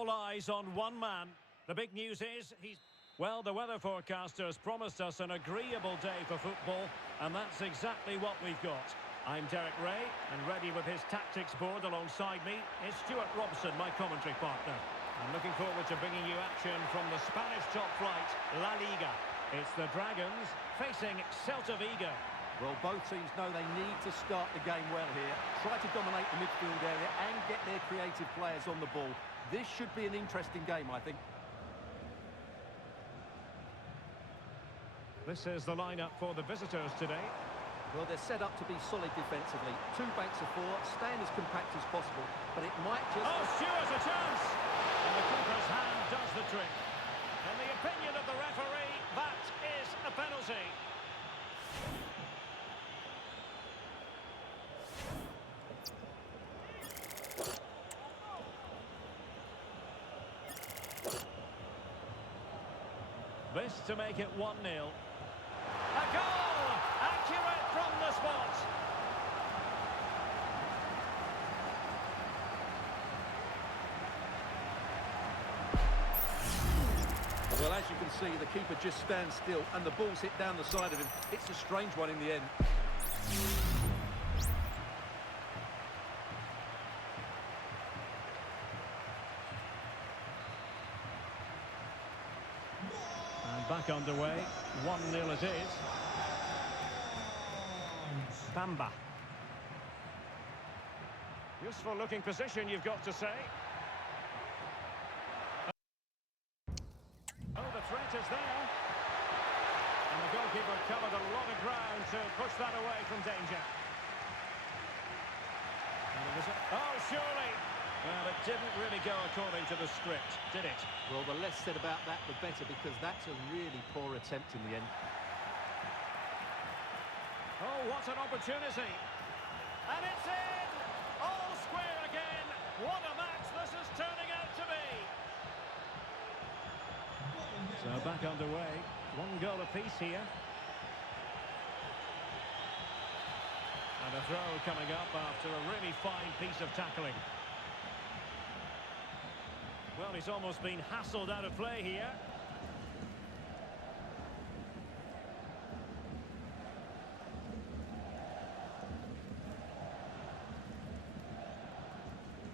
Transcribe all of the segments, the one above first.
All eyes on one man. The big news is Well, the weather forecasters promised us an agreeable day for football, and that's exactly what we've got. I'm Derek Ray, and ready with his tactics board alongside me is Stuart Robson, my commentary partner. I'm looking forward to bringing you action from the Spanish top flight, La Liga. It's the Dragons facing Celta Vigo. Well, both teams know they need to start the game well here. Try to dominate the midfield area and get their creative players on the ball. This should be an interesting game, I think. This is the lineup for the visitors today. Well, they're set up to be solid defensively. Two banks of four, staying as compact as possible, but it might just... Oh, Stuart, a chance! And the keeper's hand does the trick. In the opinion of the referee, that is a penalty. This to make it 1-0. A goal! Accurate from the spot. Well, as you can see, the keeper just stands still and the ball's hit down the side of him. It's a strange one in the end. And back underway. 1-0 it is. Bamba. Useful looking position, you've got to say. Oh, the threat is there. And the goalkeeper covered a lot of ground to push that away from danger. Oh, surely. Well, it didn't really go according to the script, did it? Well, the less said about that, the better, because that's a really poor attempt in the end. Oh, what an opportunity. And it's in! All square again. What a match this is turning out to be. So back underway. 1 goal apiece here. And a throw coming up after a really fine piece of tackling. Well, he's almost been hassled out of play here.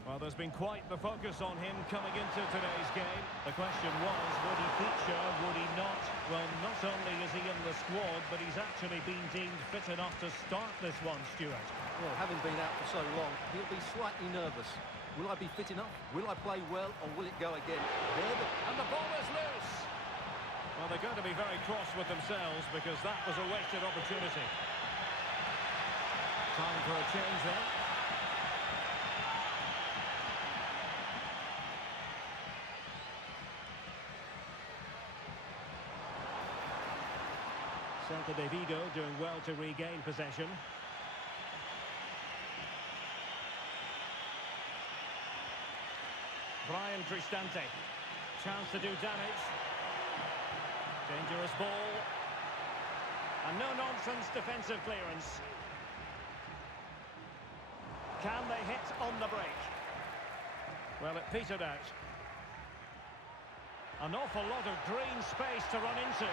Well, there's been quite the focus on him coming into today's game. The question was, would he feature, would he not? Well, not only is he in the squad, but he's actually been deemed fit enough to start this one, Stuart. Well, having been out for so long, he'll be slightly nervous. Will I be fit enough? Will I play well, or will it go again? And the ball is loose! Well, they're going to be very cross with themselves because that was a wasted opportunity. Time for a change then. Celta de Vigo doing well to regain possession. Brian Cristante. Chance to do damage. Dangerous ball. And no-nonsense defensive clearance. Can they hit on the break? Well, it petered out. An awful lot of green space to run into.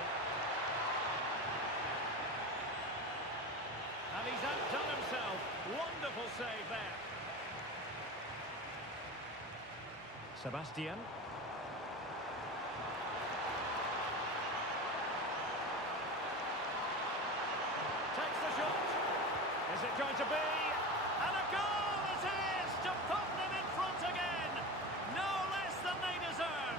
And he's outdone himself. Wonderful save there. Sebastian. Takes the shot. Is it going to be? And a goal it is to put them in front again. No less than they deserve.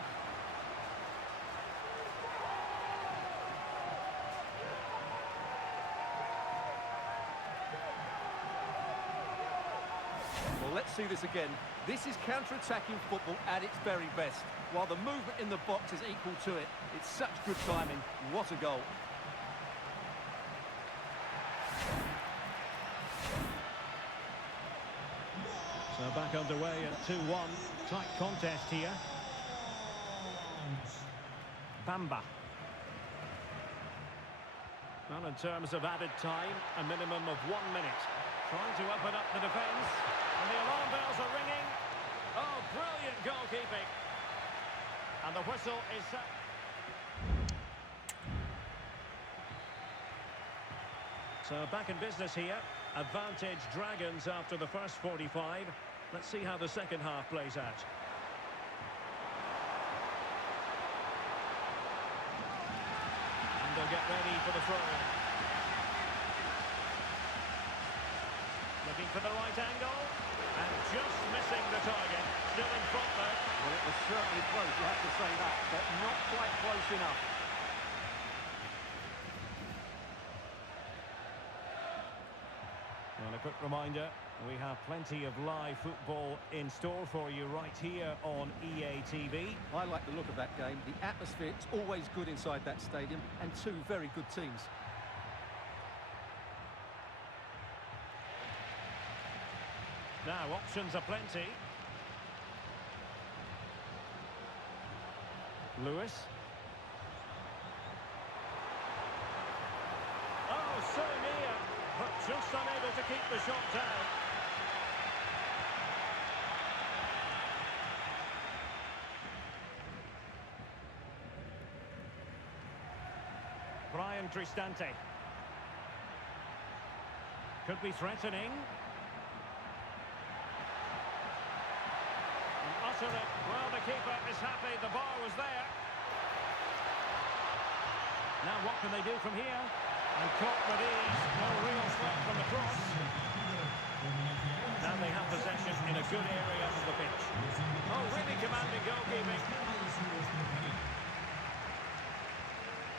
Well, let's see this again. This is counter-attacking football at its very best. While the movement in the box is equal to it, it's such good timing. What a goal. So back underway at 2-1. Tight contest here. Bamba. Well, in terms of added time, a minimum of 1 minute. Trying to open up the defence. And the alarm bells are ringing. Oh, brilliant goalkeeping. And the whistle is set. So back in business here. Advantage Dragons after the first 45. Let's see how the second half plays out. And they'll get ready for the throw. Looking for the right angle. And just missing the target. Still in front though. Well, it was certainly close, you have to say that, but not quite close enough. Well, a quick reminder, we have plenty of live football in store for you right here on EA TV. I like the look of that game. The atmosphere is always good inside that stadium, and two very good teams. Now, options are plenty. Lewis. Oh, so near, but just unable to keep the shot down. Brian Cristante. Could be threatening. Utter it. Well, the keeper is happy. The bar was there. Now what can they do from here? And caught with ease. No real threat from the cross. Now they have possession in a good area of the pitch. Oh, really commanding goalkeeping.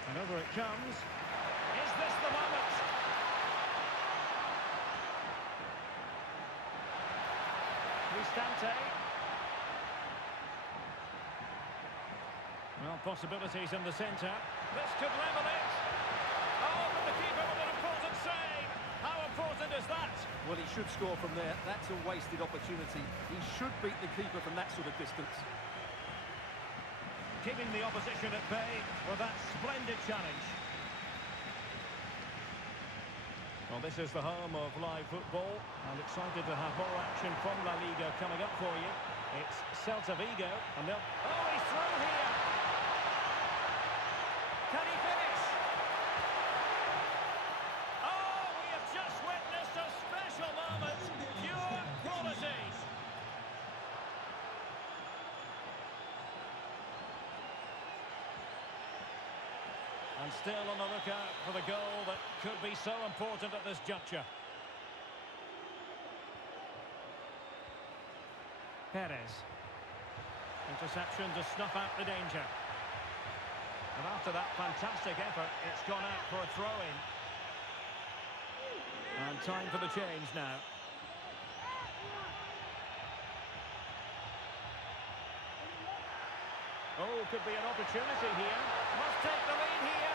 And over it comes. Is this the moment? Cristante. Well, possibilities in the centre. This could level it. Oh, but the keeper with an important save. How important is that? Well, he should score from there. That's a wasted opportunity. He should beat the keeper from that sort of distance. Keeping the opposition at bay with that splendid challenge. Well, this is the home of live football. I'm excited to have more action from La Liga coming up for you. It's Celta Vigo, and they'll... Oh, he's through here! Can he finish? Oh, we have just witnessed a special moment. Pure quality. And still on the lookout for the goal that could be so important at this juncture. Perez. Interception to snuff out the danger. And after that fantastic effort, it's gone out for a throw-in. And time for the change now. Oh, could be an opportunity here. Must take the lead here.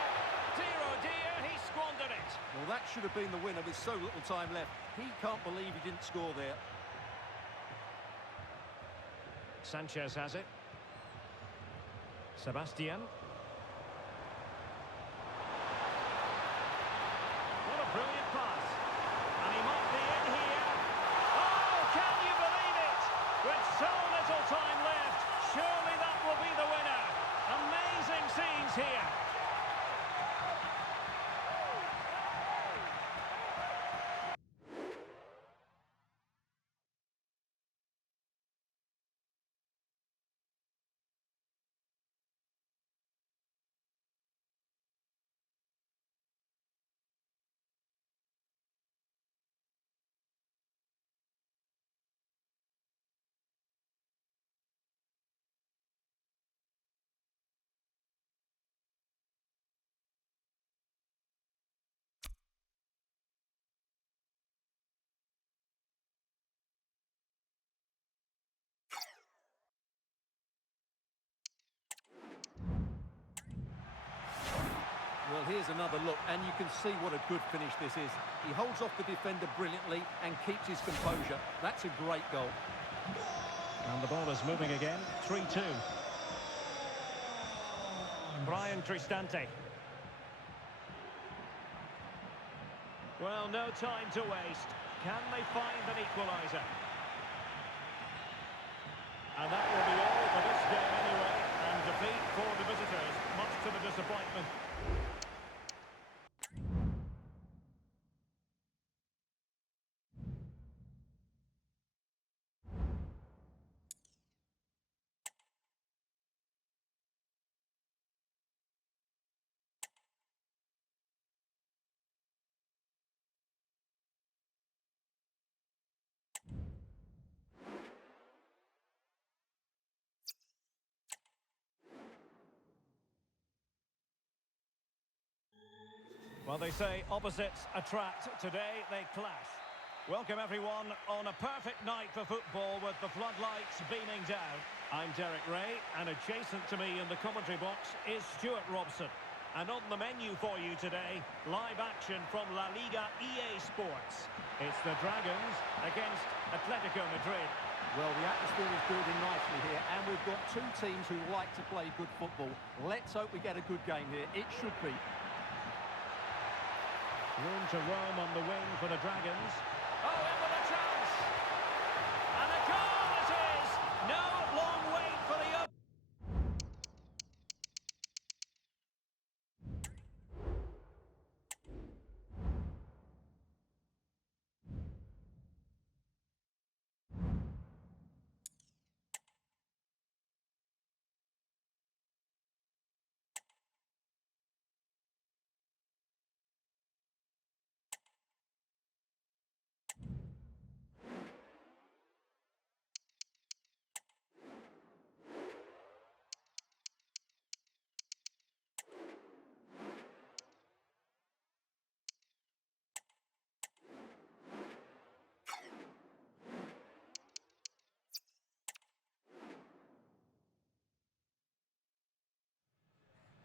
Dear oh dear, he squandered it. Well, that should have been the winner with so little time left. He can't believe he didn't score there. Sanchez has it. Sebastian. What a brilliant pass. And he might be in here. Oh, can you believe it? With so little time left, surely that will be the winner. Amazing scenes here. Well, here's another look, and you can see what a good finish this is. He holds off the defender brilliantly and keeps his composure. That's a great goal. And the ball is moving again. 3-2. Brian Cristante. Well, no time to waste. Can they find an equaliser? And that will be all for this game anyway. And defeat disappointment. Well, they say opposites attract. Today they clash. Welcome everyone on a perfect night for football with the floodlights beaming down. I'm Derek Ray, and adjacent to me in the commentary box is Stuart Robson. And on the menu for you today, live action from La Liga Ea Sports. It's the Dragons against Atletico Madrid. Well, the atmosphere is building nicely here, and we've got two teams who like to play good football. Let's hope we get a good game here. It should be. Room to roam on the wing for the Dragons. Oh, in with a chance! And a goal it is! No long wait for the up.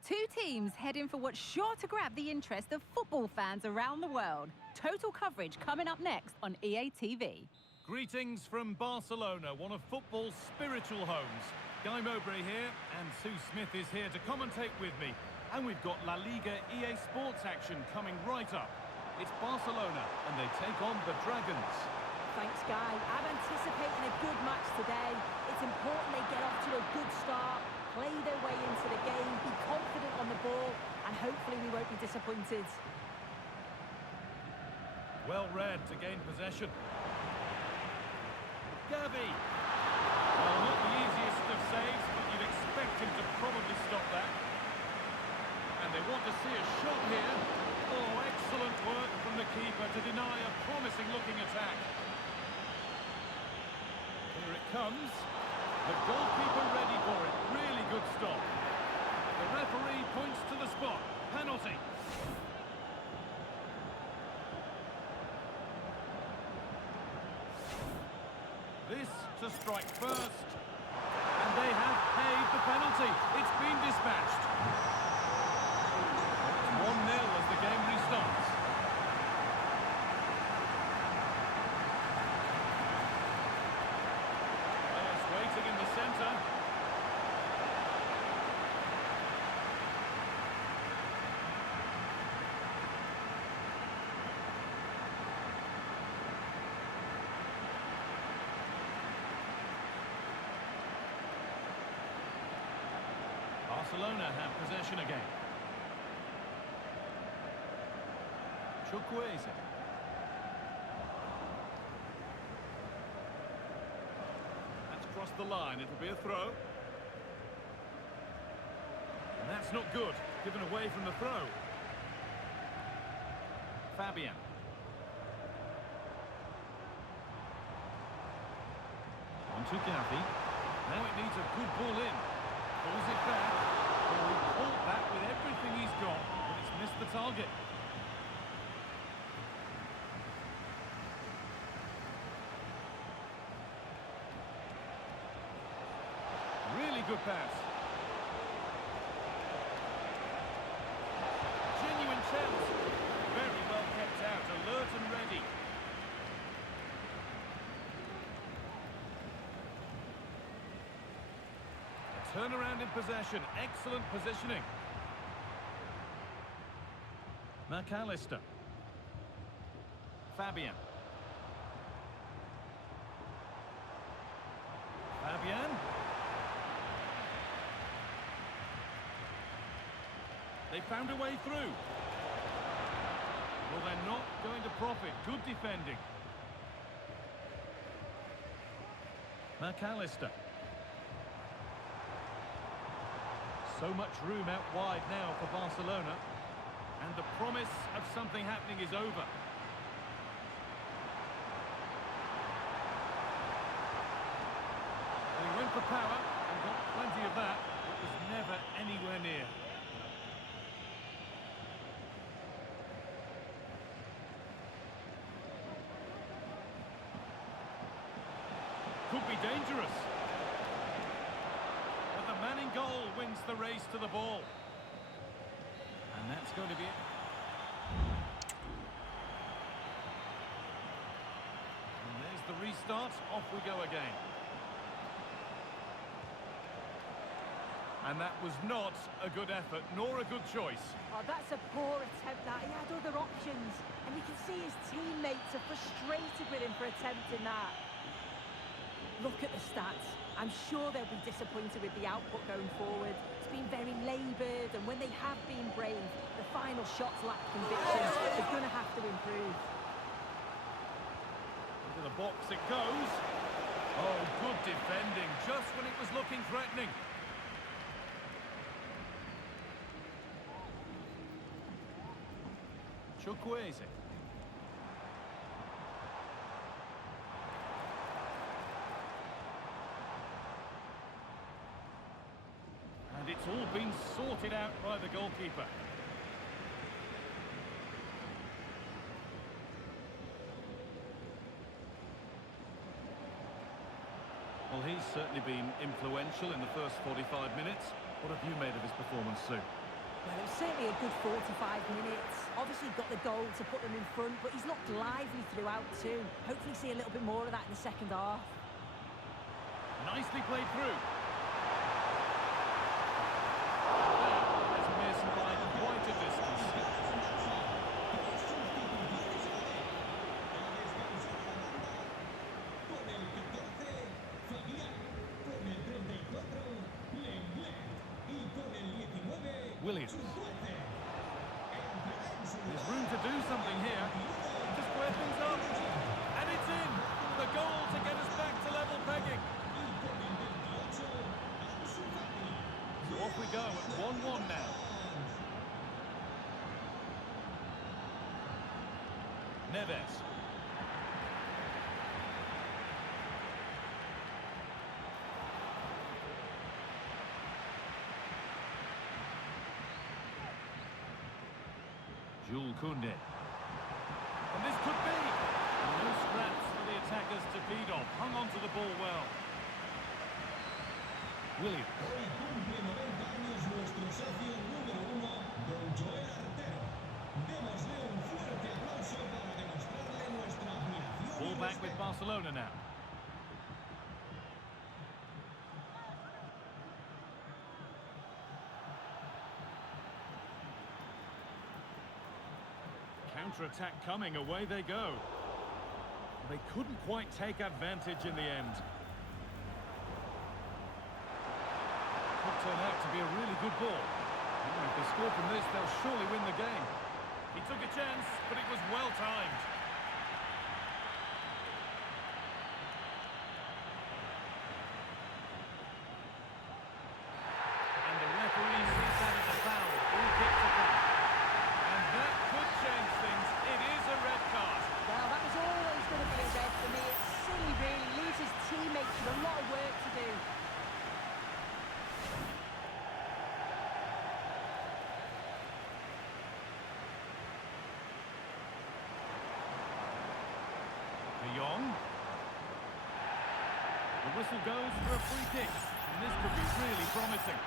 Two teams heading for what's sure to grab the interest of football fans around the world. Total coverage coming up next on EA TV. Greetings from Barcelona, one of football's spiritual homes. Guy Mowbray here, and Sue Smith is here to commentate with me. And we've got La Liga EA Sports action coming right up. It's Barcelona, and they take on the Dragons. Thanks, Guy. I'm anticipating a good match today. It's important they get off to a good start, play their way into the game, be confident on the ball, and hopefully we won't be disappointed. Well read to gain possession. Gavi. Well, not the easiest of saves, but you'd expect him to probably stop that. And they want to see a shot here. Oh, excellent work from the keeper to deny a promising-looking attack. Here it comes. The goalkeeper ready for it. Really good stop. The referee points to the spot. Penalty. This to strike first. And they have paid the penalty. It's been dispatched. It's 1-0 as the game restarts. Waiting in the centre. Barcelona have possession again. Chukwueze. Across the line, it'll be a throw. And that's not good, given away from the throw. Fabian. On to Gavi. Now it needs a good ball in. Pulls it back. Oh, he caught that with everything he's got, but it's missed the target. Good pass. Genuine chance. Very well kept out, alert and ready. A turnaround in possession, excellent positioning. McAllister. Fabian. They found a way through. Well, they're not going to profit. Good defending. McAllister. So much room out wide now for Barcelona. And the promise of something happening is over. They went for power and got plenty of that. It was never anywhere near. Could be dangerous. But the man in goal wins the race to the ball. And that's going to be it. And there's the restart. Off we go again. And that was not a good effort, nor a good choice. Oh, that's a poor attempt, that. He had other options. And you can see his teammates are frustrated with him for attempting that. Look at the stats. I'm sure they'll be disappointed with the output going forward. It's been very laboured, and when they have been brave, the final shots lack conviction. They're going to have to improve. Into the box it goes. Oh, good defending, just when it was looking threatening. Chukwueze. And it's all been sorted out by the goalkeeper. Well, he's certainly been influential in the first 45 minutes. What have you made of his performance, Sue? Well, it was certainly a good 45 minutes. Obviously got the goal to put them in front, but he's looked lively throughout too. Hopefully see a little bit more of that in the second half. Nicely played through. That's missed by quite a distance. Williams. There's room to do something here. To square things up. And it's in. The goal to get us back to level pegging. So off we go at 1-1 now. Neves. Jules Koundé. And this could be. No scraps for the attackers to feed off. Hung on to the ball well. Williams. Ball back with Barcelona now. Counter-attack coming, away they go. They couldn't quite take advantage in the end. Could turn out to be a really good ball. If they score from this, they'll surely win the game. He took a chance, but it was well timed. And the referee sees that as a foul. Free kick to come. And that could change things. It is a red card. Well, that was always going to be a red for me. It's silly, really. Leaves his teammates with a lot of work to do. De Jong. The whistle goes for a free kick. And this could be really promising.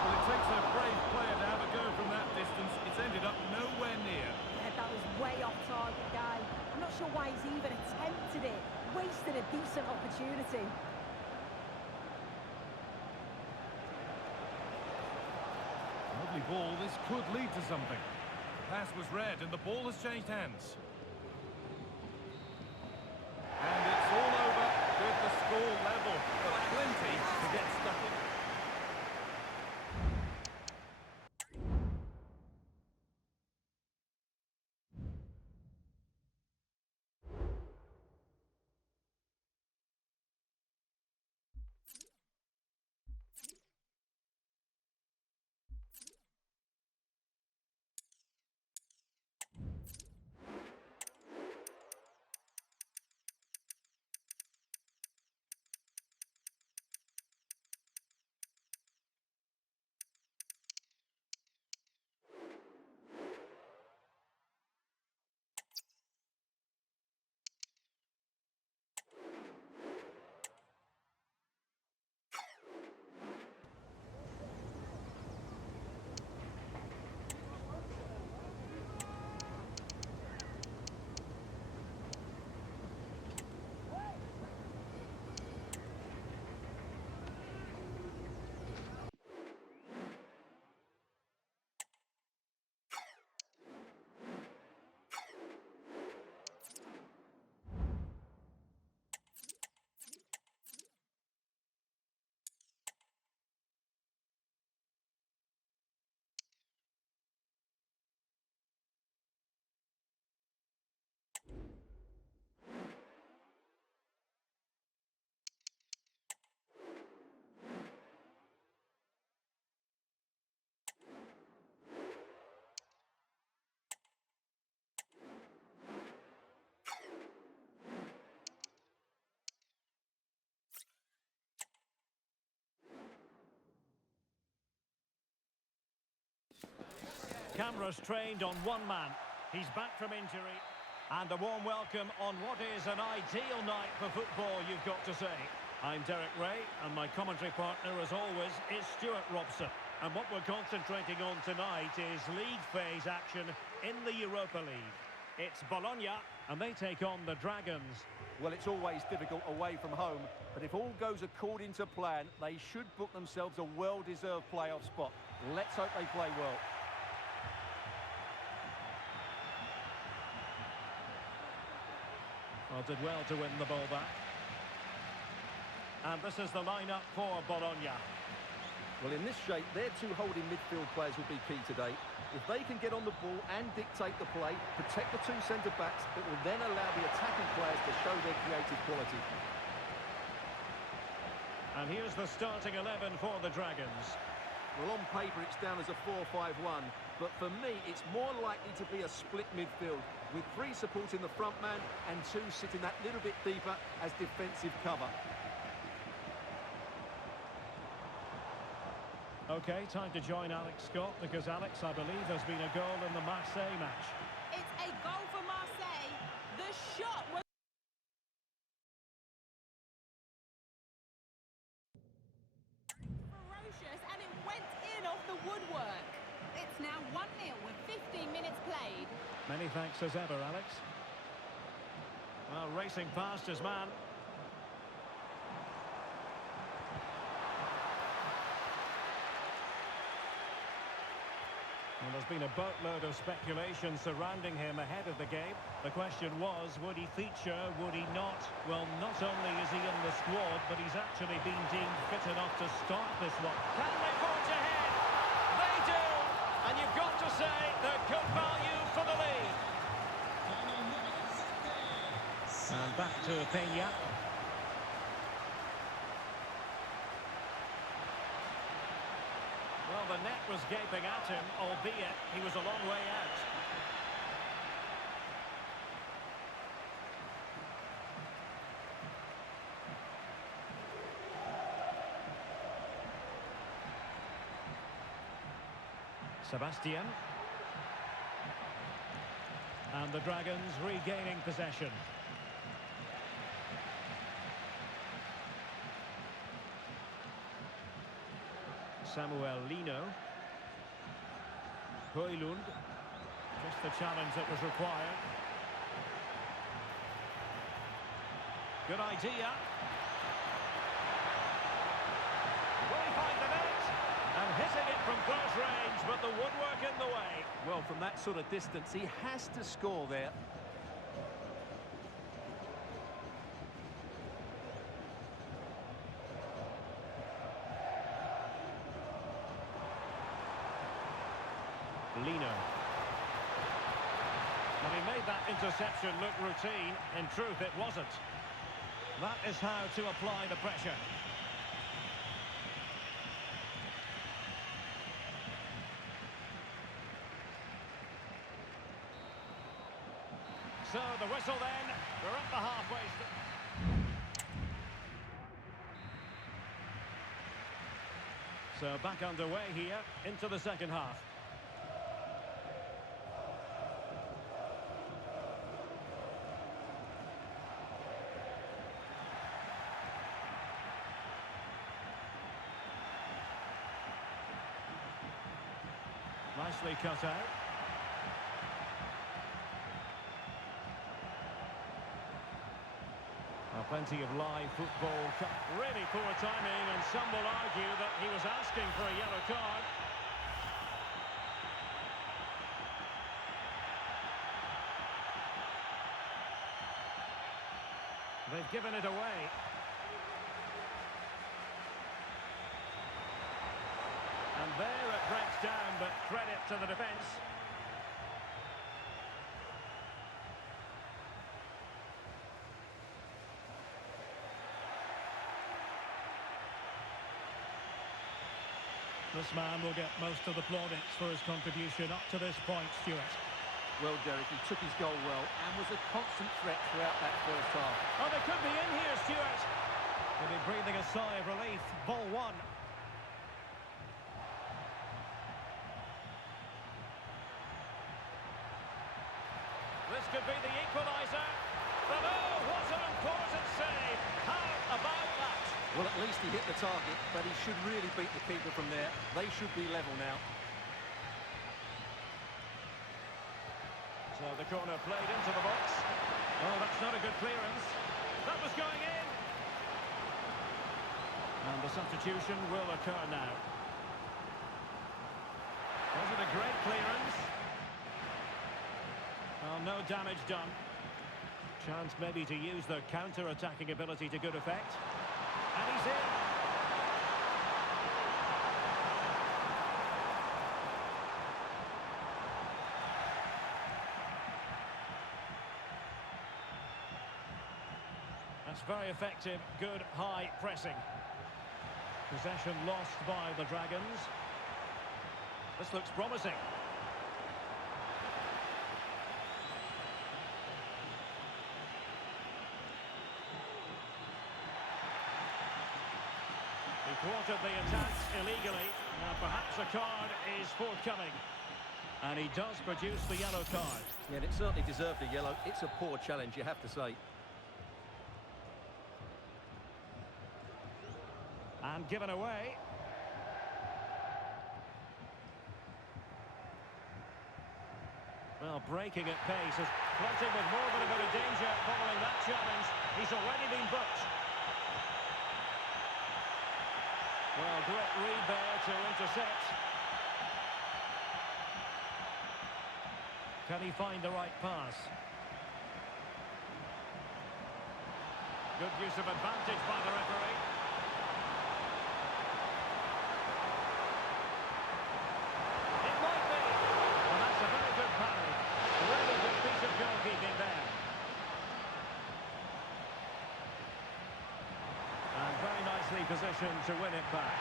Well, it takes a brave player to have a go from that distance. It's ended up nowhere near. Yeah, that was way off target, guy. I'm not sure why he's even attempted it. Wasted a decent opportunity. Lovely ball. This could lead to something. The pass was read and the ball has changed hands. cameras trained on one man. He's back from injury. And a warm welcome on what is an ideal night for football, you've got to say. I'm Derek Ray, and my commentary partner, as always, is Stuart Robson. And what we're concentrating on tonight is league phase action in the Europa League. It's Bologna, and they take on the Dragons. Well, it's always difficult away from home, but if all goes according to plan, they should book themselves a well-deserved playoff spot. Let's hope they play well. Well, did well to win the ball back. And this is the lineup for Bologna. Well, in this shape, their two holding midfield players will be key today. If they can get on the ball and dictate the play, protect the two centre-backs, it will then allow the attacking players to show their creative quality. And here's the starting 11 for the Dragons. Well, on paper, it's down as a 4-5-1, but for me, it's more likely to be a split midfield, with three supporting the front man and two sitting that little bit deeper as defensive cover. OK, time to join Alex Scott, because Alex, I believe, there's been a goal in the Marseille match. It's a goal for Marseille. The shot was ferocious and it went in off the woodwork. It's now 1-0 with 15 minutes played. Many thanks as ever, Alex. Well, racing past his man. Well, there's been a boatload of speculation surrounding him ahead of the game. The question was, would he feature, would he not? Well, not only is he in the squad, but he's actually been deemed fit enough to start this one. Can they forge ahead? They do! And you've got to say, they're good value for the lead. And back to Peña. Well, the net was gaping at him, albeit he was a long way out. Sebastian. And the Dragons regaining possession. Samuel Lino. Højlund. Just the challenge that was required. Good idea. Will he find the net? And hitting it from close range, but the woodwork in the way. Well, from that sort of distance, he has to score there. Lino. And he made that interception look routine. In truth, it wasn't. That is how to apply the pressure. So, the whistle then. We're at the halfway stage. So, back underway here into the second half. Nicely cut out. Well, plenty of live football. Really poor timing, and some will argue that he was asking for a yellow card. They've given it away. And there it breaks down, but credit to the defence. This man will get most of the plaudits for his contribution up to this point, Stuart. Well, Derek, he took his goal well and was a constant threat throughout that first half. Oh, they could be in here, Stuart. He'll be breathing a sigh of relief. Ball one. this could be the equaliser. But oh, what an important save! How about that? Well, at least he hit the target, but he should really beat the keeper from there. They should be level now. So the corner played into the box. Oh, that's not a good clearance. That was going in. And the substitution will occur now. Was it a great clearance? Well, no damage done. Chance maybe to use the counter-attacking ability to good effect. And he's in. That's very effective, good high pressing. Possession lost by the Dragons. This looks promising. He thwarted the attack illegally. Now perhaps a card is forthcoming. And he does produce the yellow card. Yeah, and it certainly deserved a yellow. It's a poor challenge, you have to say. And given away. Well, breaking at pace is flirting with more than a bit of danger following that challenge. He's already been booked. Well, great read there to intercept. Can he find the right pass? Good use of advantage by the referee. It might be. Well, that's a very good parry. A really good piece of goalkeeping there. And very nicely positioned to win it back.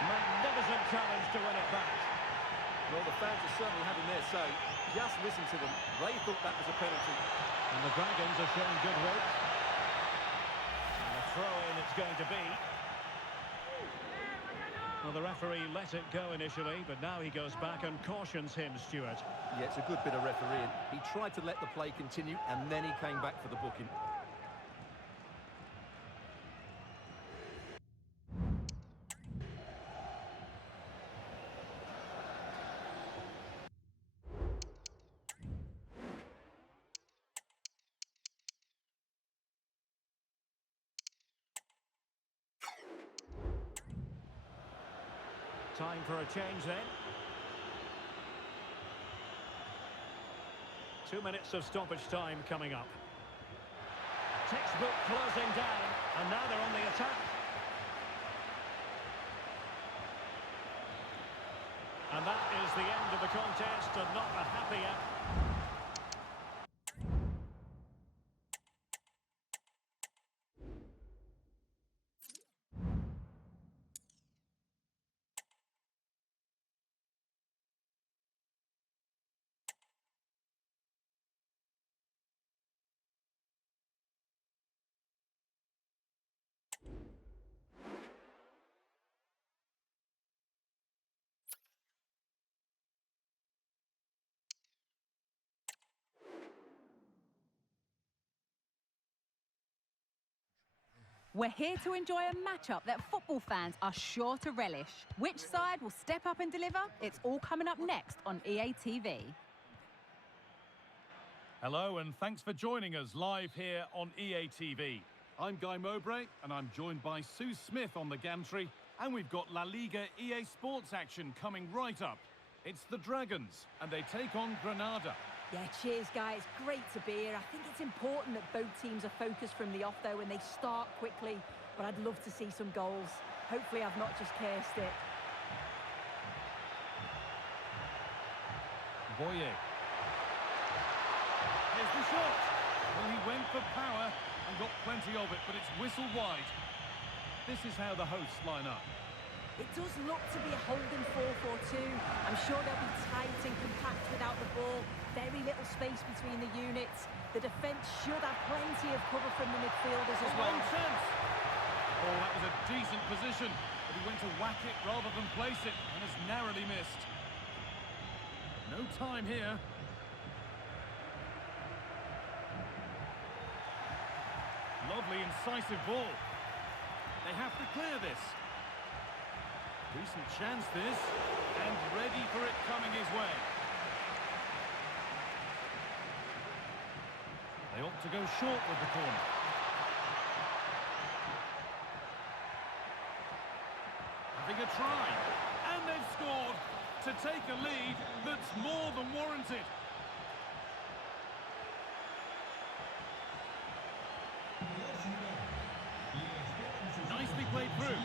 Magnificent challenge to win it back. Well, the fans are certainly having their say. Just listen to them. They thought that was a penalty. And the Dragons are showing good weight. And a throw-in it's going to be. Well, the referee let it go initially, but now he goes back and cautions him, Stuart. Yeah, it's a good bit of refereeing. He tried to let the play continue, and then he came back for the booking. Time for a change then. 2 minutes of stoppage time coming up. Textbook closing down, and now they're on the attack. And that is the end of the contest, and not a happy end. We're here to enjoy a matchup that football fans are sure to relish. Which side will step up and deliver? It's all coming up next on EA TV. Hello and thanks for joining us live here on EA TV. I'm Guy Mowbray and I'm joined by Sue Smith on the gantry, and we've got La Liga EA Sports action coming right up. It's the Dragons and they take on Granada. Yeah, cheers, guys. Great to be here. I think it's important that both teams are focused from the off, though, and they start quickly. But I'd love to see some goals. Hopefully I've not just cursed it. Boye. Here's the shot. Well, he went for power and got plenty of it, but it's whistled wide. This is how the hosts line up. It does look to be a holding 4-4-2. I'm sure they'll be tight and compact without the ball. Very little space between the units. The defence should have plenty of cover from the midfielders as well. One chance. Oh, that was a decent position, but he went to whack it rather than place it and has narrowly missed. No time here. Lovely, incisive ball. They have to clear this. Decent chance this, and ready for it coming his way. They ought to go short with the corner. Having a try, and they've scored to take a lead that's more than warranted. Nicely played through.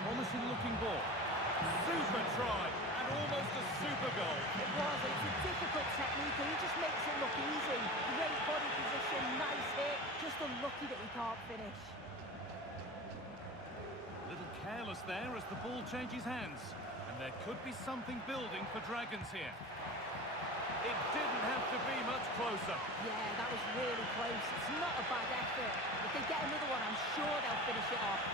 Promising looking ball. Super try, and almost a super goal. It was, and it's a difficult technique, and he just makes it look easy. Great body position, nice hit, just unlucky that he can't finish. A little careless there as the ball changes hands. And there could be something building for Dragons here. It didn't have to be much closer. Yeah, that was really close. It's not a bad effort. If they get another one, I'm sure they'll finish it off.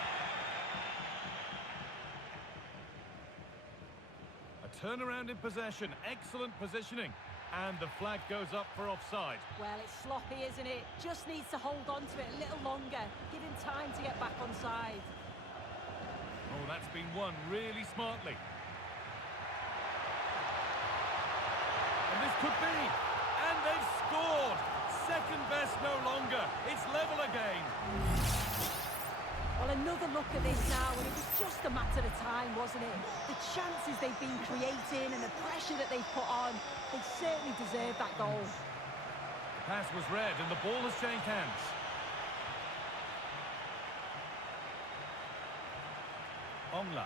A turnaround in possession, excellent positioning. And the flag goes up for offside. Well, it's sloppy, isn't it? Just needs to hold on to it a little longer. Give him time to get back on side. Oh, that's been won really smartly. And this could be. And they've scored. Second best no longer. It's level again. Well, another look at this now, and it was just a matter of time, wasn't it? The chances they've been creating and the pressure that they've put on, they certainly deserve that goal. The pass was read and the ball has changed hands. Ongla.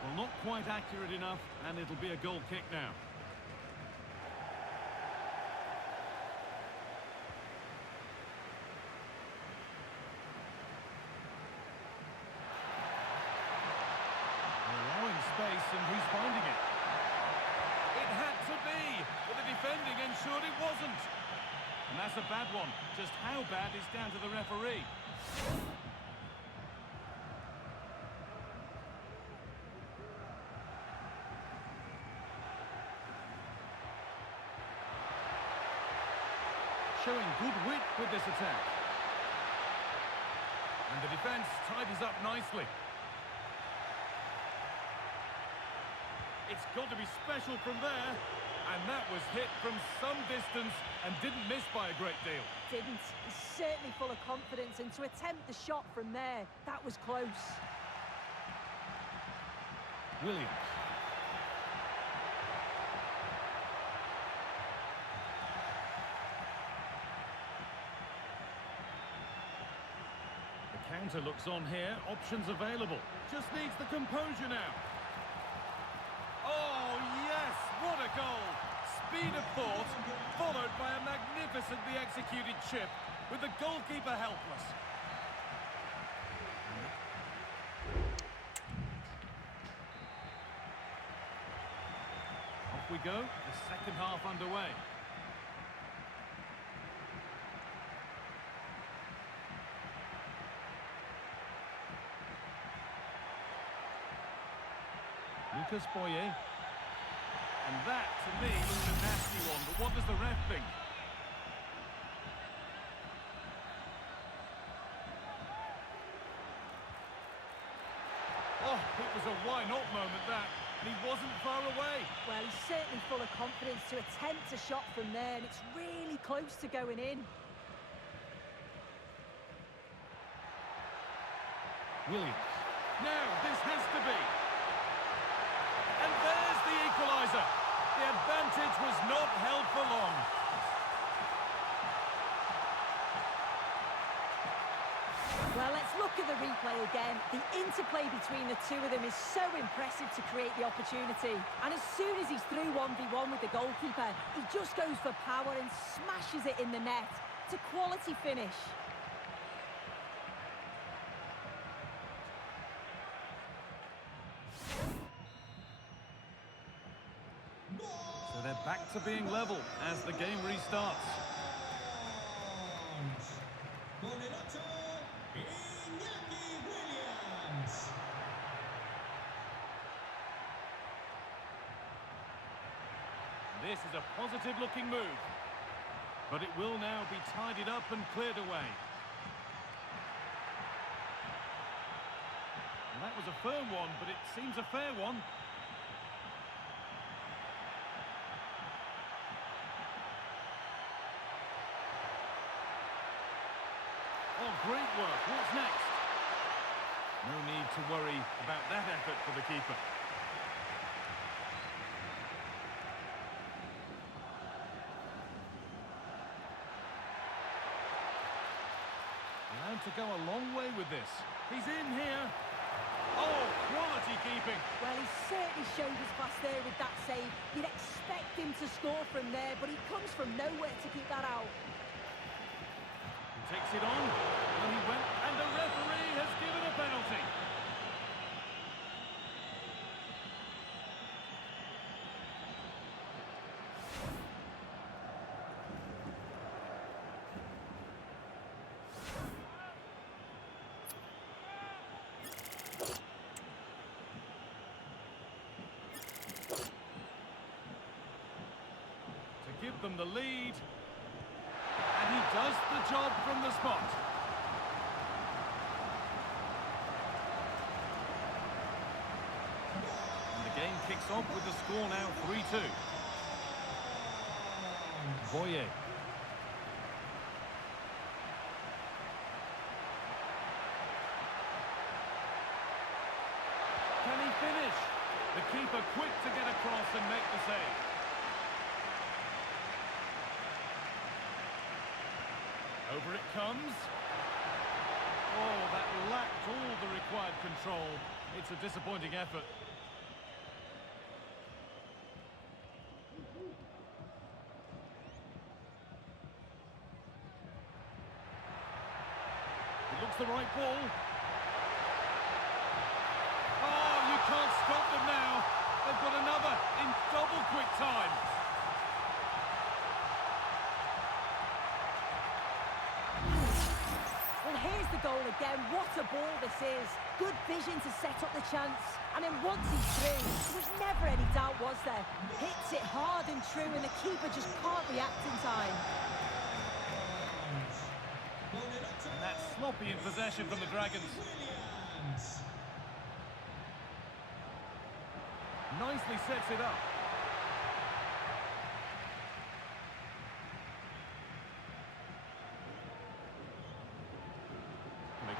Well, not quite accurate enough, and it'll be a goal kick now. Allowing space, and who's finding it? It had to be, but the defending ensured it wasn't. And that's a bad one. Just how bad is down to the referee. Showing good wit with this attack. And the defence tidies up nicely. It's got to be special from there. And that was hit from some distance and didn't miss by a great deal. Didn't. He's certainly full of confidence, and to attempt the shot from there, that was close. Williams. The counter looks on here. Options available. Just needs the composure now. Oh, yes! What a goal! Speed of thought, followed by a magnificently executed chip, with the goalkeeper helpless. Off we go, the second half underway. Lucas Boye. And that, to me, looks a nasty one. But what does the ref think? Oh, it was a why-not moment, that. And he wasn't far away. Well, he's certainly full of confidence to attempt a shot from there, and it's really close to going in. Williams. Now, this has to be. And there's the equaliser. The advantage was not held for long. Well, let's look at the replay again. The interplay between the two of them is so impressive to create the opportunity. And as soon as he's through 1v1 with the goalkeeper, he just goes for power and smashes it in the net. It's a quality finish. So they're back to being level as the game restarts. This is a positive-looking move. But it will now be tidied up and cleared away. And that was a firm one, but it seems a fair one. Oh, great work. What's next? No need to worry about that effort for the keeper. Allowed to go a long way with this. He's in here. Oh, quality keeping. Well, he certainly showed his class there with that save. You'd expect him to score from there, but he comes from nowhere to keep that out. Takes it on, and he went, and the referee has given a penalty. To give them the lead. And he does the job from the spot. And the game kicks off with the score now 3-2. Boye. Can he finish? The keeper quick to get across and make the save. Over it comes. Oh, that lacked all the required control. It's a disappointing effort. It looks the right ball. Oh, you can't stop them now. They've got another in double quick time. Here's the goal again. What a ball this is. Good vision to set up the chance. And then once he's through, there was never any doubt, was there? Hits it hard and true, and the keeper just can't react in time. And that's sloppy in possession from the Dragons. Nicely sets it up.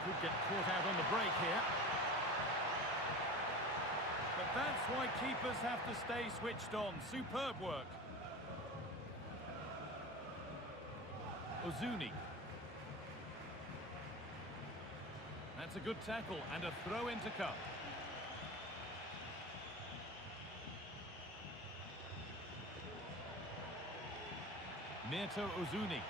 Could get caught out on the break here. But that's why keepers have to stay switched on. Superb work. Ozuni. That's a good tackle and a throw in to come. Neto Ozuni.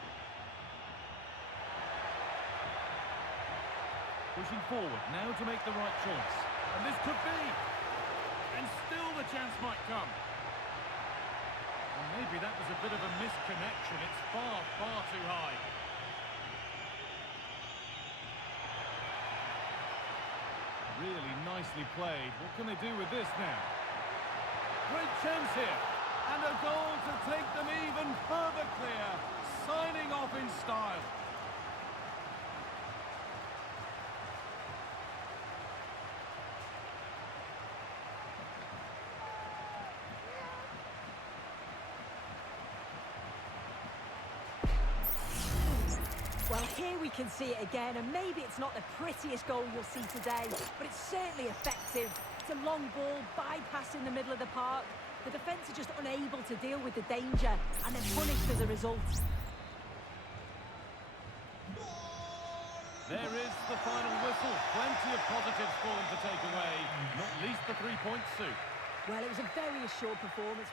Pushing forward, now to make the right choice. And this could be. And still the chance might come. And maybe that was a bit of a misconnection. It's far, far too high. Really nicely played. What can they do with this now? Great chance here. And a goal to take them even further clear. Signing off in style. Well, here we can see it again, and maybe it's not the prettiest goal you'll see today, but it's certainly effective. It's a long ball, bypassing the middle of the park. The defence are just unable to deal with the danger, and they're punished as a result. There is the final whistle. Plenty of positives for them to take away, not least the 3 points, Sue. Well, it was a very assured performance.